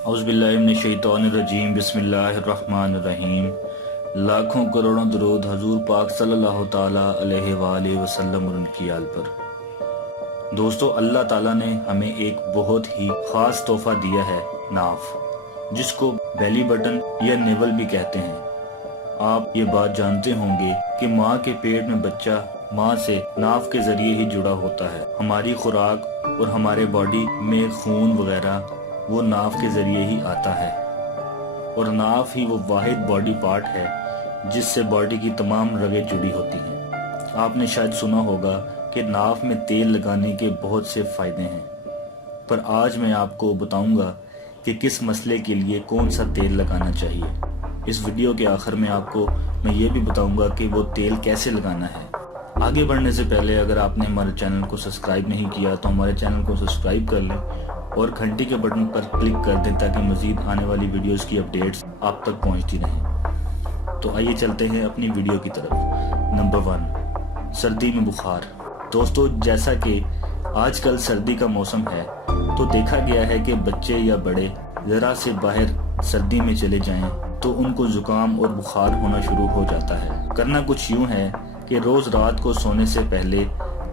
औज़ बिल्लाहि मिनश शैतानिर रजीम बिस्मिल्लाहिर रहमानिर रहीम। लाखों करोड़ों दरूद हजूर पाक सल्लल्लाहु ताला अलैहि वालैहि वसल्लम और उनकी आल पर। दोस्तों, अल्लाह ताला ने हमें एक बहुत ही ख़ास तोहफ़ा दिया है, नाफ, जिसको बेली बटन या नेवल भी कहते हैं। आप ये बात जानते होंगे कि माँ के पेट में बच्चा माँ से नाफ के ज़रिए ही जुड़ा होता है। हमारी खुराक और हमारे बॉडी में खून वगैरह वो नाफ के ज़रिए ही आता है, और नाफ ही वो वाहिद बॉडी पार्ट है जिससे बॉडी की तमाम रगें जुड़ी होती हैं। आपने शायद सुना होगा कि नाफ में तेल लगाने के बहुत से फ़ायदे हैं, पर आज मैं आपको बताऊंगा कि किस मसले के लिए कौन सा तेल लगाना चाहिए। इस वीडियो के आखिर में आपको मैं ये भी बताऊंगा कि वो तेल कैसे लगाना है। आगे बढ़ने से पहले अगर आपने हमारे चैनल को सब्सक्राइब नहीं किया तो हमारे चैनल को सब्सक्राइब कर लें और घंटी के बटन पर क्लिक कर दें ताकि मज़ीद आने वाली वीडियोस की अपडेट्स आप तक पहुंचती रहें। तो आइए चलते हैं अपनी वीडियो की तरफ। नंबर 1, सर्दी में बुखार। दोस्तों, जैसा कि आजकल सर्दी का मौसम है तो देखा गया है कि बच्चे या बड़े ज़रा से बाहर सर्दी में चले जाएं तो उनको जुकाम और बुखार होना शुरू हो जाता है। करना कुछ यूँ है कि रोज़ रात को सोने से पहले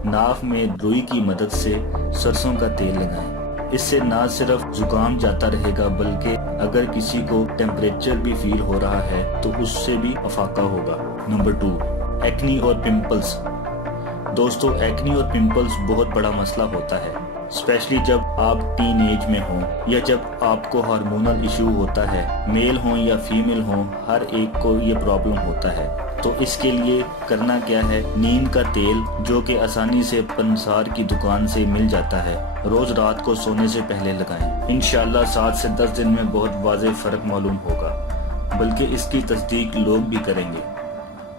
नाफ में रुई की मदद से सरसों का तेल लगाएं। इससे ना सिर्फ जुकाम जाता रहेगा बल्कि अगर किसी को टेम्परेचर भी फील हो रहा है तो उससे भी अफाका होगा। नंबर 2, एक्नी और पिंपल्स। दोस्तों, एक्नी और पिंपल्स बहुत बड़ा मसला होता है, स्पेशली जब आप टीन एज में हो या जब आपको हार्मोनल इशू होता है। मेल हो या फीमेल हो, हर एक को ये प्रॉब्लम होता है। तो इसके लिए करना क्या है, नीम का तेल जो कि आसानी से पंसार की दुकान से मिल जाता है, रोज रात को सोने से पहले लगाएं। इंशाल्लाह 7 से 10 दिन में बहुत वाज़ेह फ़र्क मालूम होगा, बल्कि इसकी तस्दीक लोग भी करेंगे।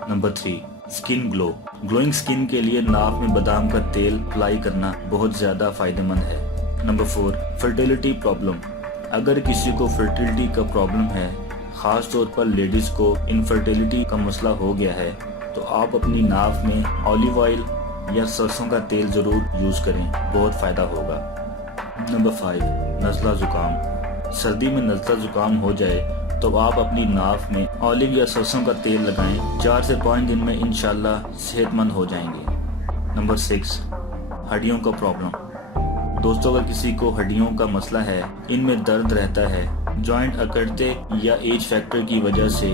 Number 3, skin glow. Glowing skin के लिए नाफ में बादाम का तेल अप्लाई करना बहुत ज़्यादा फायदेमंद है। Number 4, fertility problem. अगर किसी को फर्टिलिटी का प्रॉब्लम है, ख़ास तौर पर लेडीज़ को इनफर्टिलिटी का मसला हो गया है, तो आप अपनी नाफ में ऑलिव ऑयल या सरसों का तेल ज़रूर यूज़ करें, बहुत फ़ायदा होगा। नंबर 5, नज़ला ज़ुकाम। सर्दी में नज़ला ज़ुकाम हो जाए तो आप अपनी नाफ में ऑलिव या सरसों का तेल लगाएं। 4 से 5 दिन में इंशाल्लाह सेहतमंद हो जाएंगे। नंबर 6, हड्डियों का प्रॉब्लम। दोस्तों, अगर किसी को हड्डियों का मसला है, इनमें दर्द रहता है, जॉइंट अकड़ते या एज फैक्टर की वजह से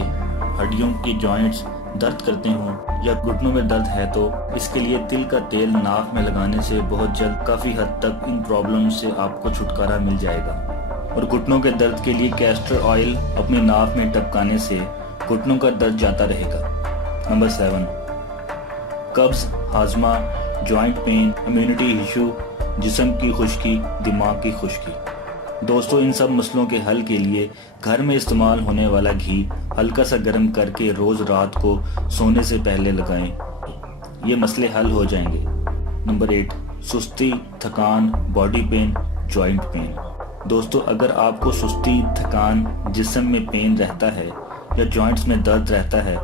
हड्डियों के जॉइंट्स दर्द करते हों या घुटनों में दर्द है, तो इसके लिए तिल का तेल नाफ में लगाने से बहुत जल्द काफ़ी हद तक इन प्रॉब्लम से आपको छुटकारा मिल जाएगा। और घुटनों के दर्द के लिए कैस्टर ऑयल अपनी नाफ में टपकाने से घुटनों का दर्द जाता रहेगा। नंबर 7, कब्ज, हाजमा, जॉइंट पेन, इम्यूनिटी इशू, जिस्म की खुश्की, दिमाग की खुश्की। दोस्तों, इन सब मसलों के हल के लिए घर में इस्तेमाल होने वाला घी हल्का सा गर्म करके रोज रात को सोने से पहले लगाएं। ये मसले हल हो जाएंगे। नंबर 8, सुस्ती, थकान, बॉडी पेन, जॉइंट पेन। दोस्तों, अगर आपको सुस्ती, थकान, जिस्म में पेन रहता है या जॉइंट्स में दर्द रहता है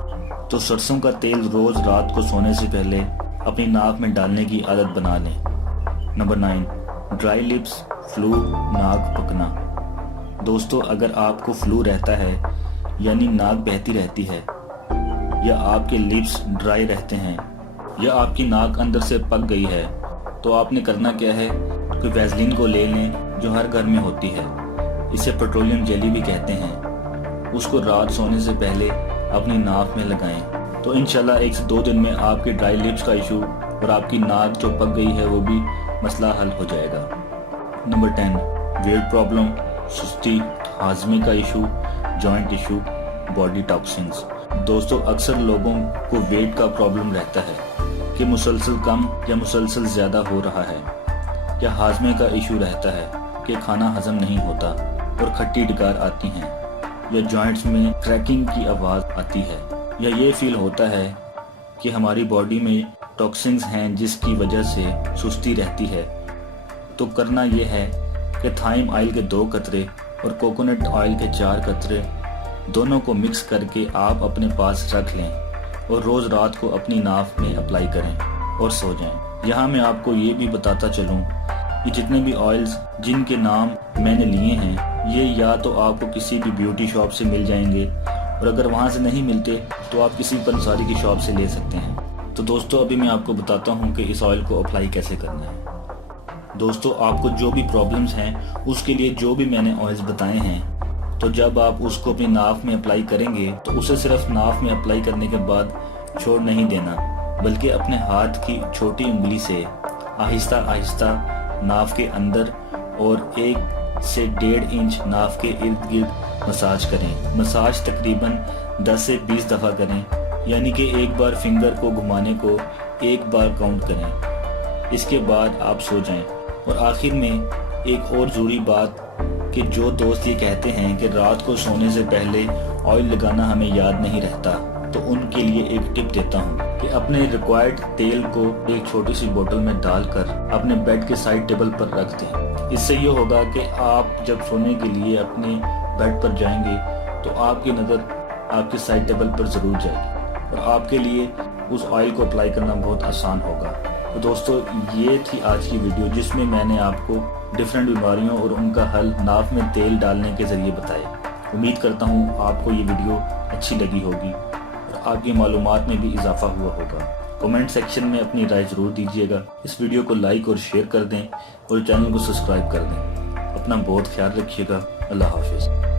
तो सरसों का तेल रोज रात को सोने से पहले अपनी नाक में डालने की आदत बना लें। नंबर 9, ड्राई लिप्स, फ्लू, नाक पकना। दोस्तों, अगर आपको फ्लू रहता है यानी नाक बहती रहती है या आपके लिप्स ड्राई रहते हैं या आपकी नाक अंदर से पक गई है, तो आपने करना क्या है कि वैसलीन को ले लें जो हर घर में होती है, इसे पेट्रोलियम जेली भी कहते हैं। उसको रात सोने से पहले अपनी नाक में लगाएं तो इंशाल्लाह 1 से 2 दिन में आपके ड्राई लिप्स का इशू और आपकी नाक जो पक गई है वो भी मसला हल हो जाएगा। नंबर 10, वेट प्रॉब्लम, सुस्ती, हाजमे का issue, joint issue, body toxins. दोस्तों, अक्सर लोगों को वेट का प्रॉब्लम रहता है कि मुसलसल कम या मुसलसल ज़्यादा हो रहा है, या हाजमे का इशू रहता है कि खाना हजम नहीं होता और खट्टी डकार आती हैं, या जॉइंट्स में क्रैकिंग की आवाज़ आती है, या ये फील होता है कि हमारी बॉडी में टॉक्सिन्स हैं जिसकी वजह से सुस्ती रहती है। तो करना ये है कि थाइम ऑयल के 2 कतरे और कोकोनट ऑयल के 4 कतरे दोनों को मिक्स करके आप अपने पास रख लें और रोज़ रात को अपनी नाफ में अप्लाई करें और सो जाएं। यहाँ मैं आपको ये भी बताता चलूँ कि जितने भी ऑयल्स जिनके नाम मैंने लिए हैं یہ یا تو آپ کو کسی بھی بیوٹی شاپ سے مل جائیں گے، اور اگر وہاں سے نہیں ملتے تو آپ کسی پنساری کی شاپ سے لے سکتے ہیں۔ تو دوستو ابھی میں آپ کو بتاتا ہوں کہ اس آئل کو اپلائی کیسے کرنا ہے۔ دوستو آپ کو جو بھی پرابلمز ہیں اس کے لیے جو بھی میں نے آئلز بتائے ہیں، تو جب آپ اس کو اپنی ناف میں اپلائی کریں گے تو اسے صرف ناف میں اپلائی کرنے کے بعد چھوڑ نہیں دینا، بلکہ اپنے ہاتھ کی چھوٹی انگلی سے آہستہ آہستہ ناف کے اندر اور 1 سے 1.5 انچ ناف کے ارد گرد مساج کریں۔ مساج تقریباً 10 سے 20 دفعہ کریں، یعنی کہ ایک بار فنگر کو گھمانے کو 1 بار کاؤنٹ کریں۔ اس کے بعد آپ سو جائیں۔ اور آخر میں ایک اور ضروری بات کہ جو دوست یہ کہتے ہیں کہ رات کو سونے سے پہلے آئل لگانا ہمیں یاد نہیں رہتا، تو ان کے لیے ایک ٹپ دیتا ہوں کہ اپنے ریکوائرڈ تیل کو ایک چھوٹی سی بوتل میں ڈال کر اپنے بیڈ کے سائڈ ٹیبل پر رکھ دیں۔ اس سے یہ ہوگا کہ آپ جب سونے کے لیے اپنے بیڈ پر جائیں گے تو آپ کی نظر آپ کے سائڈ ٹیبل پر ضرور جائے گی، اور آپ کے لیے اس آئل کو اپلائی کرنا بہت آسان ہوگا۔ تو دوستو یہ تھی آج کی ویڈیو، جس میں میں نے آپ کو ڈیفرنٹ بیماریوں اور ان کا حل ناف میں تیل ڈالنے کے ذریعے بتائے۔ امید کرتا ہوں آپ کو یہ ویڈیو اچھی لگی ہوگی اور آپ کی معلومات میں بھی اضافہ ہوا ہوگا۔ کمنٹ سیکشن میں اپنی رائے ضرور دیجیے گا۔ اس ویڈیو کو لائک اور شیئر کر دیں اور چینل کو سبسکرائب کر دیں۔ اپنا بہت خیال رکھیے گا۔ اللہ حافظ۔